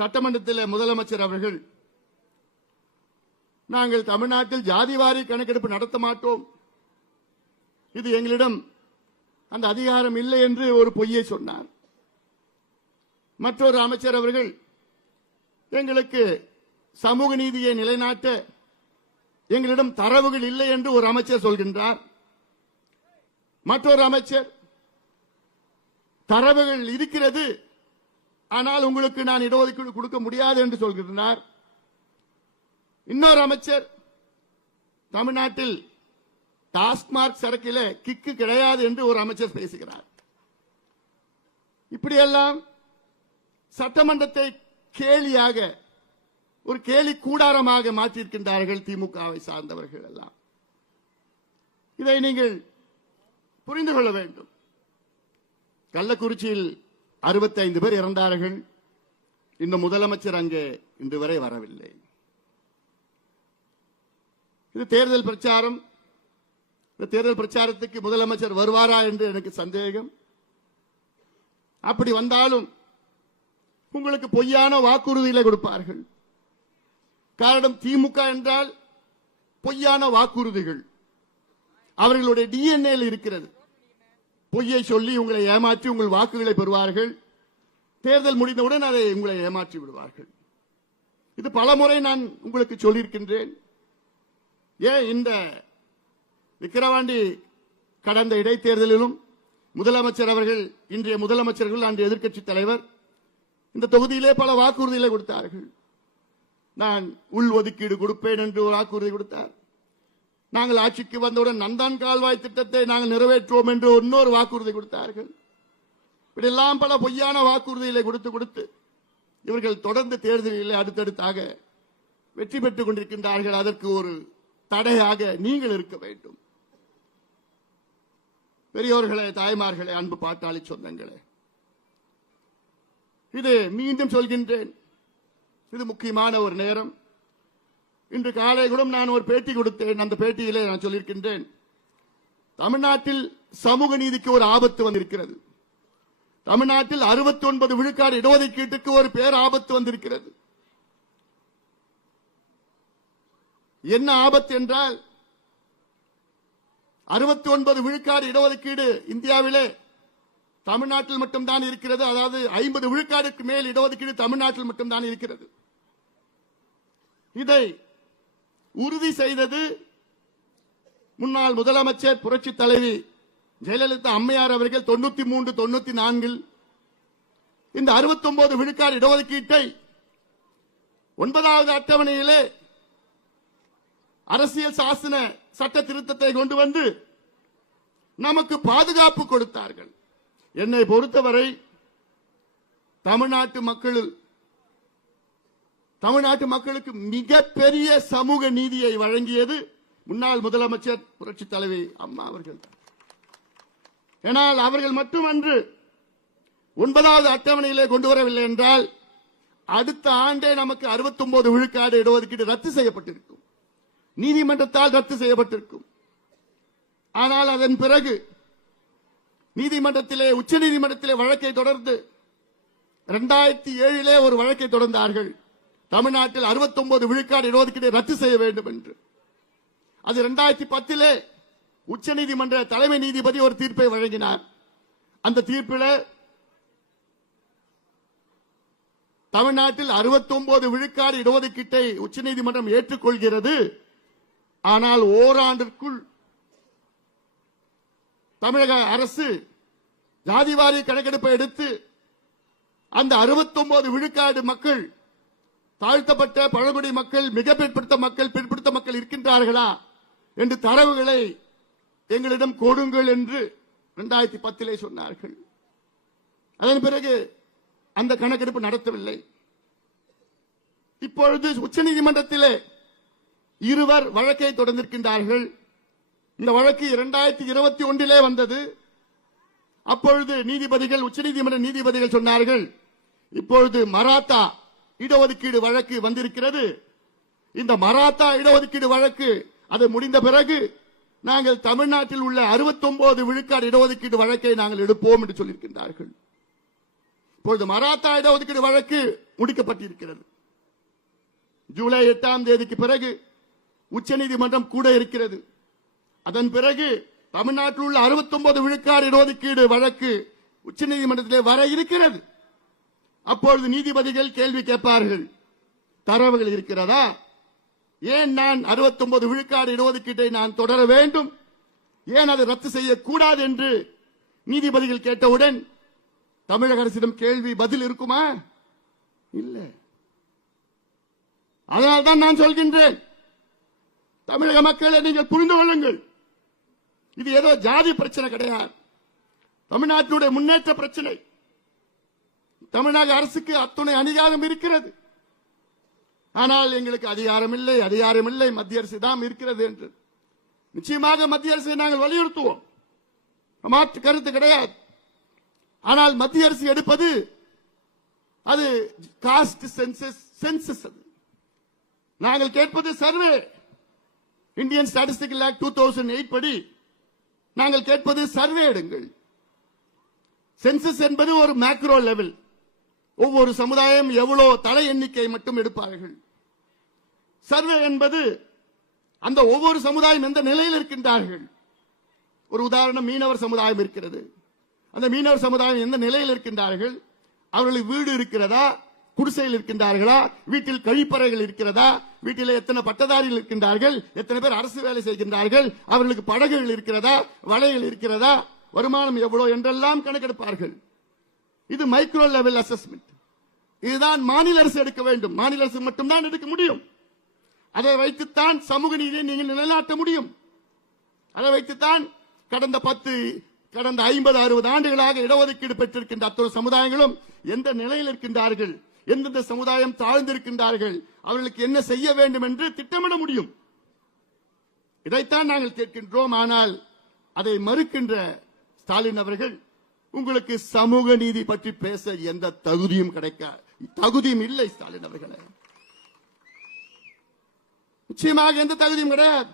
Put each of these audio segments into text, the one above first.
சட்டமன்றத்தில் முதலமைச்சர் அவர்கள் நாங்கள் தமிழ்நாட்டில் ஜாதிவாரி கணக்கெடுப்பு நடத்த மாட்டோம். இது எங்களிடம் அந்த அதிகாரம் இல்லை என்று ஒரு பொய்யை சொன்னார். மற்றொரு அமைச்சர் அவர்கள் எங்களுக்கு சமூக நீதியை நிலைநாட்ட எங்களிடம் தரவுகள் இல்லை என்று ஒரு அமைச்சர் சொல்கின்றார். மற்றொரு அமைச்சர் தரவுகள் இருக்கிறது ஆனால் உங்களுக்கு நான் இடஒதுக்கீடு கொடுக்க முடியாது என்று சொல்கிறார் இன்னொரு அமைச்சர் தமிழ்நாட்டில் டாஸ்மார்க் சரக்கில கிக்கு கிடையாது என்று ஒரு அமைச்சர் பேசுகிறார். இப்படியெல்லாம் சட்டமன்றத்தை கேலியாக ஒரு கேலி கூடாரமாக மாற்றியிருக்கின்றார்கள் திமுகவை சார்ந்தவர்கள் எல்லாம். இதை நீங்கள் புரிந்து கொள்ள வேண்டும். கள்ளக்குறிச்சியில் 65 பேர் இறந்தார்கள். இந்த முதலமைச்சர் அங்கே இன்று வரை வரவில்லை. இது தேர்தல் பிரச்சாரம். இந்த தேர்தல் பிரச்சாரத்துக்கு முதலமைச்சர் வருவாரா என்று எனக்கு சந்தேகம். அப்படி வந்தாலும் உங்களுக்கு பொய்யான வாக்குறுதிகளை கொடுப்பார்கள். காரணம் திமுக என்றால் பொய்யான வாக்குறுதிகள். அவர்களுடைய டிஎன்ஏ இருக்கிறது. பொய்யை சொல்லி உங்களை ஏமாற்றி உங்கள் வாக்குகளை பெறுவார்கள். தேர்தல் முடிந்தவுடன் அதை உங்களை ஏமாற்றி விடுவார்கள். இது பல முறை நான் உங்களுக்கு சொல்லியிருக்கின்றேன். ஏன் இந்த விக்கிரவாண்டி கடந்த இடைத்தேர்தலிலும் முதலமைச்சர் அவர்கள் இன்றைய முதலமைச்சர்கள் அன்றைய எதிர்க்கட்சி தலைவர் இந்த தொகுதியிலே பல வாக்குறுதிகளை கொடுத்தார்கள். நான் உள் ஒதுக்கீடு கொடுப்பேன் என்று ஒரு வாக்குறுதி கொடுத்தார். நாங்கள் ஆட்சிக்கு வந்தவுடன் நந்தான் கால்வாய் திட்டத்தை நாங்கள் நிறைவேற்றுவோம் என்று இன்னொரு வாக்குறுதி கொடுத்தார்கள். இப்படியெல்லாம் பல பொய்யான வாக்குறுதிகளை கொடுத்து கொடுத்து இவர்கள் தொடர்ந்து தேர்தலில் அடுத்தடுத்தாக வெற்றி பெற்றுக் கொண்டிருக்கின்றார்கள். அதற்கு ஒரு தடையாக நீங்கள் இருக்க வேண்டும். பெரியோர்களே தாய்மார்களே அன்பு பாட்டாளி சொந்தங்களே இது மீண்டும் சொல்கின்றேன். இது முக்கியமான ஒரு நேரம். இன்று காலை கூட நான் ஒரு பேட்டி கொடுத்தேன். அந்த பேட்டியிலே நான் சொல்லியிருக்கின்றேன். தமிழ்நாட்டில் சமூக நீதிக்கு ஒரு ஆபத்து வந்திருக்கிறது. தமிழ்நாட்டில் 69 விழுக்காடு இடஒதுக்கீட்டுக்கு ஒரு பேர் ஆபத்து வந்திருக்கிறது. என்ன ஆபத்து என்றால் 69 விழுக்காடு இடஒதுக்கீடு இந்தியாவிலே தமிழ்நாட்டில் மட்டும்தான் இருக்கிறது. அதாவது ஐம்பது விழுக்காடுக்கு மேல் இடஒதுக்கீடு தமிழ்நாட்டில் மட்டும்தான் இருக்கிறது. இதை உறுதி செய்தது முன்னாள் முதலமைச்சர் புரட்சி தலைவி ஜெயலலிதா அம்மையார் அவர்கள் தொண்ணூத்தி மூன்று தொண்ணூத்தி நான்கில். இந்த 69 விழுக்காடு இடஒதுக்கீட்டை ஒன்பதாவது அட்டவணையிலே அரசியல் சாசன சட்ட திருத்தத்தை கொண்டு வந்து நமக்கு பாதுகாப்பு கொடுத்தார்கள். என்னை பொறுத்தவரை தமிழ்நாட்டு மக்களில் தமிழ்நாட்டு மக்களுக்கு மிகப்பெரிய சமூக நீதியை வழங்கியது முன்னாள் முதலமைச்சர் புரட்சி தலைவி அம்மா அவர்கள். ஏனால் அவர்கள் மட்டுமன்று ஒன்பதாவது அட்டவணையிலே கொண்டு வரவில்லை என்றால் அடுத்த ஆண்டே நமக்கு 69 விழுக்காடு இடஒதுக்கீடு ரத்து செய்யப்பட்டிருக்கும். நீதிமன்றத்தால் ரத்து செய்யப்பட்டிருக்கும். ஆனால் அதன் பிறகு நீதிமன்றத்திலே உச்ச நீதிமன்றத்திலே வழக்கை தொடர்ந்து இரண்டாயிரத்தி ஏழிலே ஒரு வழக்கை தொடர்ந்தார்கள். தமிழ்நாட்டில் 69 விழுக்காடு இடஒதுக்கீடு ரத்து செய்ய வேண்டும் என்று. அது இரண்டாயிரத்தி பத்திலே உச்ச நீதிமன்ற தலைமை நீதிபதி ஒரு தீர்ப்பை வழங்கினார். அந்த தீர்ப்பில் தமிழ்நாட்டில் 69 விழுக்காடு இடஒதுக்கீட்டை உச்சநீதிமன்றம் ஏற்றுக்கொள்கிறது. ஆனால் ஓராண்டிற்குள் தமிழக அரசு ஜாதிவாரி கணக்கெடுப்பை எடுத்து அந்த 69 விழுக்காடு மக்கள் தாழ்த்தப்பட்ட பழங்குடி மக்கள் மிக பிற்படுத்த மக்கள் பிற்படுத்த மக்கள் இருக்கின்றார்களா என்று தரவுகளை எங்களிடம் கொடுங்கள் என்று இரண்டாயிரத்தி பத்திலே சொன்னார்கள். அதன் பிறகு அந்த கணக்கெடுப்பு நடத்தவில்லை. இப்பொழுது உச்சநீதிமன்றத்திலே இருவர் வழக்கை தொடர்ந்திருக்கின்றார்கள். இந்த வழக்கு இரண்டாயிரத்தி இருபத்தி ஒன்றிலே வந்தது. அப்பொழுது நீதிபதிகள் உச்சநீதிமன்ற நீதிபதிகள் சொன்னார்கள் இப்பொழுது மராத்தா இடஒதுக்கீடு வழக்கு வந்திருக்கிறது. இந்த மராத்தா இடஒதுக்கீடு வழக்கு அது முடிந்த பிறகு நாங்கள் தமிழ்நாட்டில் உள்ள 69 விழுக்காடு இடஒதுக்கீடு வழக்கை நாங்கள் எடுப்போம் என்று சொல்லியிருக்கின்றார்கள். இப்பொழுது மராத்தா இடஒதுக்கீடு வழக்கு முடிக்கப்பட்டிருக்கிறது. ஜூலை எட்டாம் தேதிக்கு பிறகு உச்சநீதிமன்றம் கூட இருக்கிறது. அதன் பிறகு தமிழ்நாட்டில் உள்ள 69 விழுக்காடு இடஒதுக்கீடு வழக்கு உச்சநீதிமன்றத்திலே வர இருக்கிறது. அப்பொழுது நீதிபதிகள் கேள்வி கேட்பார்கள். தரவுகள் இருக்கிறதா? ஏன் நான் 69 விழுக்காடு இடஒதுக்கீட்டை நான் தொடர வேண்டும்? ஏன் அதை ரத்து செய்யக்கூடாது என்று நீதிபதிகள் கேட்டவுடன் தமிழக அரசிடம் கேள்வி பதில் இருக்குமா? இல்லை. அதனால்தான் நான் சொல்கின்றேன். தமிழக மக்களை நீங்கள் புரிந்து கொள்ளுங்கள். இது ஏதோ ஜாதி பிரச்சனை கிடையாது. தமிழ்நாட்டினுடைய முன்னேற்ற பிரச்சனை. தமிழக அரசுக்கு அத்துணை அதிகாரம் இருக்கிறது. ஆனால் எங்களுக்கு அதிகாரம் இல்லை அதிகாரம் இல்லை மத்திய அரசு தான் இருக்கிறது என்று. நிச்சயமாக மத்திய அரசை நாங்கள் வலியுறுத்துவோம். மாற்று கருத்து கிடையாது. ஆனால் மத்திய அரசு எடுப்பது அது காஸ்ட் சென்சஸ் சென்சஸ் அது. நாங்கள் கேட்பது survey Indian statistical act two thousand eight படி நாங்கள் கேட்பது சர்வே எடுங்கள். சென்சஸ் என்பது ஒரு மேக்ரோ லெவல் ஒவ்வொரு சமுதாயம் எவ்வளவு தலை எண்ணிக்கை மட்டும் எடுப்பார்கள்? சர்வே என்பது அந்த ஒவ்வொரு சமுதாயம் எந்த நிலையில் இருக்கின்றார்கள்? ஒரு உதாரணம் மீனவர் சமுதாயம் இருக்கிறது. அந்த மீனவர் சமுதாயம் எந்த நிலையில் இருக்கின்றார்கள்? அவர்களுக்கு வீடு இருக்கிறதா? குடிசையில் இருக்கின்றார்களா? வீட்டில் கழிப்பறைகள் இருக்கிறதா? வீட்டில் எத்தனை பட்டதாரிகள் இருக்கின்றார்கள்? எத்தனை பேர் அரசு வேலை செய்கின்றார்கள்? அவர்களுக்கு படகுகள் இருக்கிறதா? வலைகள் இருக்கிறதா? வருமானம் எவ்வளோ என்றெல்லாம் கணக்கெடுப்பார்கள். இது மைக்ரோ லெவல் அசஸ்மெண்ட் இதுதான் மாநில அரசு எடுக்க வேண்டும். மாநில அரசு மட்டும்தான் எடுக்க முடியும். அதை வைத்துத்தான் சமூக நீதியை நீங்கள் நிலைநாட்ட முடியும். அதை வைத்துத்தான் கடந்த பத்து கடந்த ஐம்பது அறுபது ஆண்டுகளாக இடஒதுக்கீடு பெற்றிருக்கின்ற அத்தொரு சமுதாயங்களும் எந்த நிலையில் இருக்கின்றார்கள்? எந்தெந்த சமுதாயம் தாழ்ந்திருக்கின்றார்கள்? அவர்களுக்கு என்ன செய்ய வேண்டும் என்று திட்டமிட முடியும். இதைத்தான் நாங்கள் கேட்கின்றோம். ஆனால் அதை மறுக்கின்ற ஸ்டாலின் அவர்கள் உங்களுக்கு சமூக நீதி பற்றி பேச எந்த தகுதியும் கிடைக்க தகுதியும் இல்லை ஸ்டாலின் அவர்களே. நிச்சயமாக எந்த தகுதியும் கிடையாது.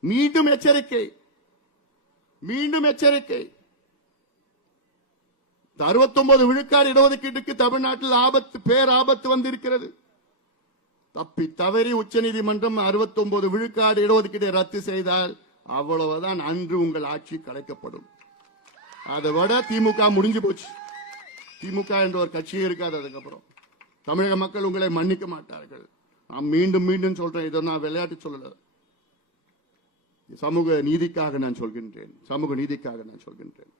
மீண்டும் எச்சரிக்கை. மீண்டும் எச்சரிக்கை. அறுபத்தொன்பது விழுக்காடு இடஒதுக்கீட்டுக்கு தமிழ்நாட்டில் ஆபத்து பேர் ஆபத்து வந்திருக்கிறது. தப்பி தவறி உச்சநீதிமன்றம் 69 விழுக்காடு இடஒதுக்கீட்டை ரத்து செய்தால் அவ்வளவுதான் அன்று உங்கள் ஆட்சி கலைக்கப்படும். அதை விட திமுக முடிஞ்சு போச்சு. திமுக என்ற ஒரு கட்சியே இருக்காது அதுக்கப்புறம். தமிழக மக்கள் உங்களை மன்னிக்க மாட்டார்கள். நான் மீண்டும் மீண்டும் சொல்றேன் இதை நான் விளையாட்டு சொல்லல. சமூக நீதிக்காக நான் சொல்கின்றேன். சமூக நீதிக்காக நான் சொல்கின்றேன்.